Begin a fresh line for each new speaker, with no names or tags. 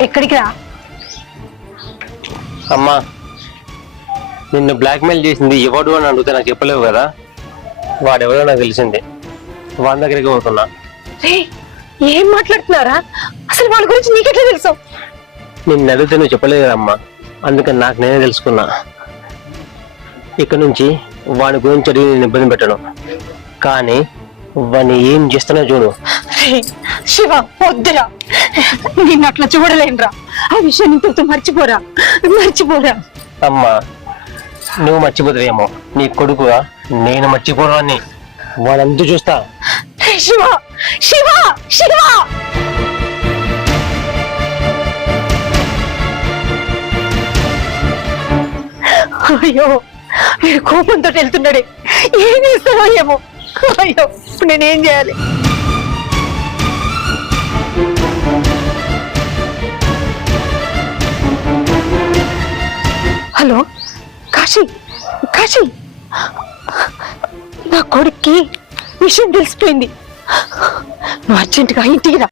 ఎక్కడికి రా?
అమ్మా నిన్ను బ్లాక్మెయిల్ చేసింది ఎవడు అని అడిగితే నాకు చెప్పలేవు కదా? వాడెవడో నాకు తెలిసింది. వాడి దగ్గరికి పోతున్నా.
ఏం మాట్లాడుతున్నారా? అసలు వాళ్ళ గురించి నీకెట్లా తెలుసు?
నిన్ను అడిగితే నువ్వు చెప్పలేదు కదమ్మా. అందుకని నాకు నేనే తెలుసుకున్నా. ఇక నుంచి వాడి గురించి అడిగి నేను ఇబ్బంది పెట్టను. కానీ వాడిని ఏం చేస్తున్నా చూడు.
శివ వద్దురా. నిన్ను అట్లా చూడలేనురా. ఆ విషయం నీతో మర్చిపోరా. మర్చిపోరా.
అమ్మా నువ్వు మర్చిపోతావేమో. నీ కొడుకుగా నేను మర్చిపోను అని వాడంతా చూస్తా.
శివ శివ శివ! అయ్యో వీడు కోపంతో వెళ్తున్నాడే. ఏం చేస్తావో ఏమో. అయ్యో ఇప్పుడు నేనేం చేయాలి? హలో కాశీ కాశీ. నా కొడుక్కి విషయం తెలిసిపోయింది. నువ్వు అర్జెంటుగా ఇంటికి రా.